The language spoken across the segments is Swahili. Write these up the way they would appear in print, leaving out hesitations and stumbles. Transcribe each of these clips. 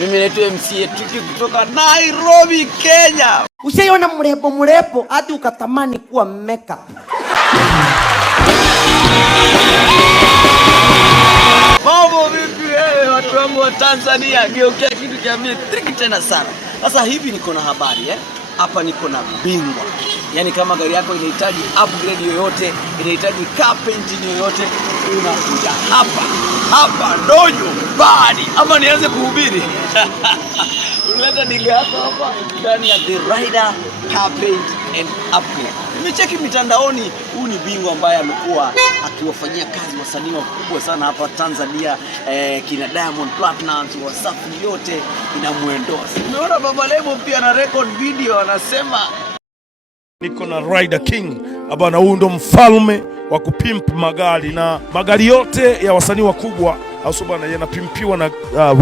Mimi naitwa MC Tricky kutoka Nairobi, Kenya. Ushaiona mrepo hadi ukatamani kuwa Mecca. Mambo vipi wewe watu wangu wa Tanzania? Geukia kitu cha mimi Tricky tena sana. Sasa hivi niko na habari hapa niko na bingwa. Yaani kama gari yako inahitaji upgrade yoyote, inahitaji car painting yoyote, unakuja hapa Dojo Badi. Ama nianze kuhubiri. Unaleta diga hapa ndani ya The Rider Car Paint and Upgrade. Nimecheki mitandaoni, huyu ni bingwa ambaye amekuwa akiwafanyia kazi wasanii wakubwa sana hapa Tanzania, kina Diamond Platnumz, Wasafi yote inamuendorse. Umeona Baba Levo pia na record video anasema niko na Rider King abana, huyu ndo mfalme wa kupimp magari, na magari yote ya wasanii wakubwa au bana yanapimpiwa na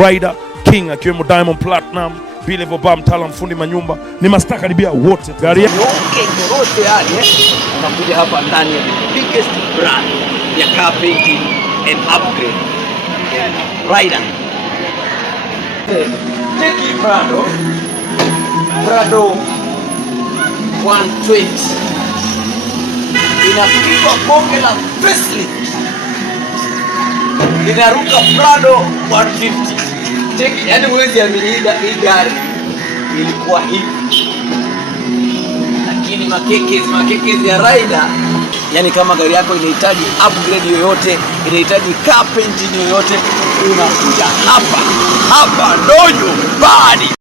Rider King, akiwemo Diamond Platnumz, Bilevo Bam, Mtaalamu fundi manyumba, ni mastaa karibia wote. Gari yote unakuja hapa ndani ya biggest brand ya car painting and upgrade, Rider. Take Prado 120 inapigwa bonge la facelift, inaruka Prado 150. Take, yani mwezi ya milida hii gari ilikuwa hivi, lakini makekezi ya Rider. Yani kama gari yako inahitaji upgrade yoyote, inahitaji car painting yoyote, unakuja hapa Dojo Badi.